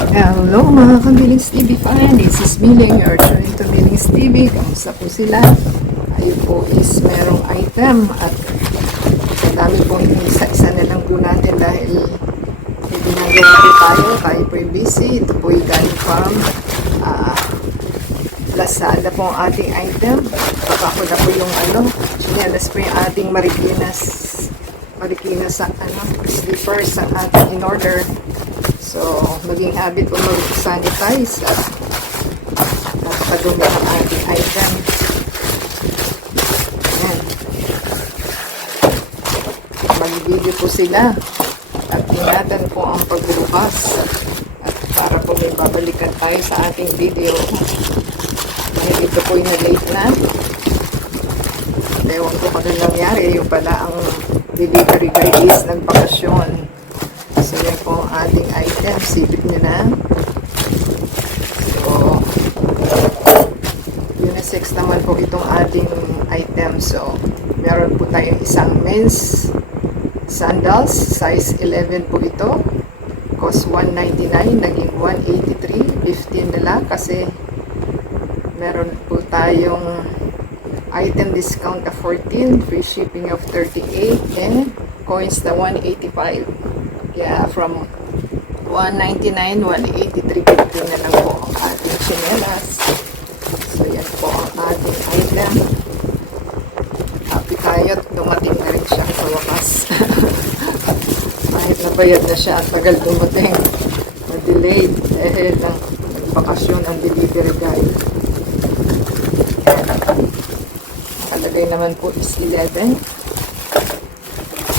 Hello mga Kamilings TV fan, this is Miling, your turn to Milings TV. Kamusta po sila? Ayun po is merong item at madami pong isa-isa na lang po natin dahil may ginagawa po tayo po yung busy. Ito po yung galing from Lazada po ang ating item. Baka ko na po yung chinelas po yung ating Marikinas sa slippers ang ating in order. So, maging habit po mag-sanitize at napakadumi ang ating item. Ayan. Mag-video po sila at ingatan po ang pagbubukas at para po may babalikan tayo sa ating video. Dahil ito po yung na-late na. Ewan ko kung ano nangyari. Yung pala ang delivery guy is nagbakasyon. So, yan po ang ating item. Sipit nyo na. So, unisex naman po itong ating item. So, meron po tayong isang men's sandals. Size 11 po ito. Cost $199. Naging $183. 15 na lang kasi meron po tayong item discount na 14. Free shipping of 38. And coins na 185. Kaya from 199, 183, 15 na lang po ang ating chinelas. So, yan po ang ating item. Happy tayo at dumating na rin siya sa wakas. Kahit nabayad na siya at tagal dumating. Na-delayed dahil ng bakasyon ang delivery guy. Nakalagay naman po is 11.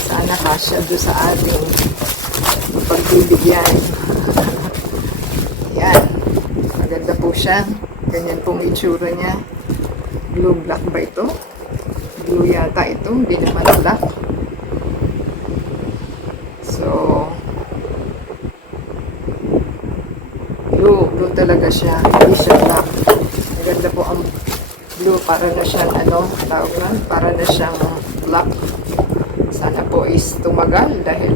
Sana kasya doon sa ating pagbibigyan. Yan. Maganda po siya. Ganyan pong itsura niya. Blue black ba ito? Blue yata ito. Hindi naman black. So, blue talaga siya. Hindi siya black. Maganda po ang blue. Para na siyang tawag na? Para na siyang black. Sana po is tumagal dahil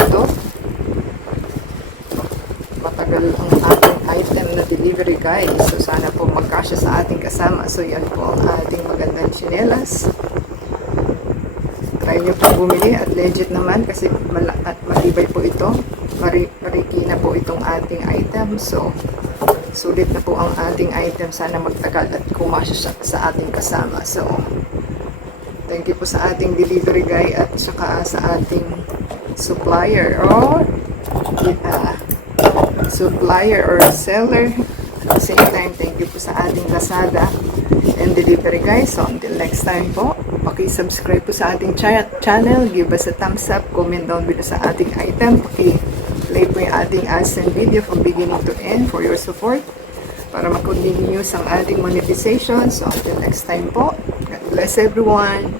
ito matagal ang ating item na delivery guys. So sana po magkasya sa ating kasama. So yan po ang ating magandang chinelas. Try nyo po bumili at legit naman kasi matibay po ito. Marikina po itong ating item. So sulit na po ang ating item. Sana magtagal at kumasya sa ating kasama. So thank you po sa ating delivery guy at saka sa ating supplier or seller. At the same time, thank you po sa ating Lazada and delivery guys. So until next time po, paki-subscribe po sa ating channel, give us a thumbs up, comment down below sa ating item, paki-play po yung ating ads and video from beginning to end for your support para mag-continue ang ating monetization. So until next time po, God bless everyone.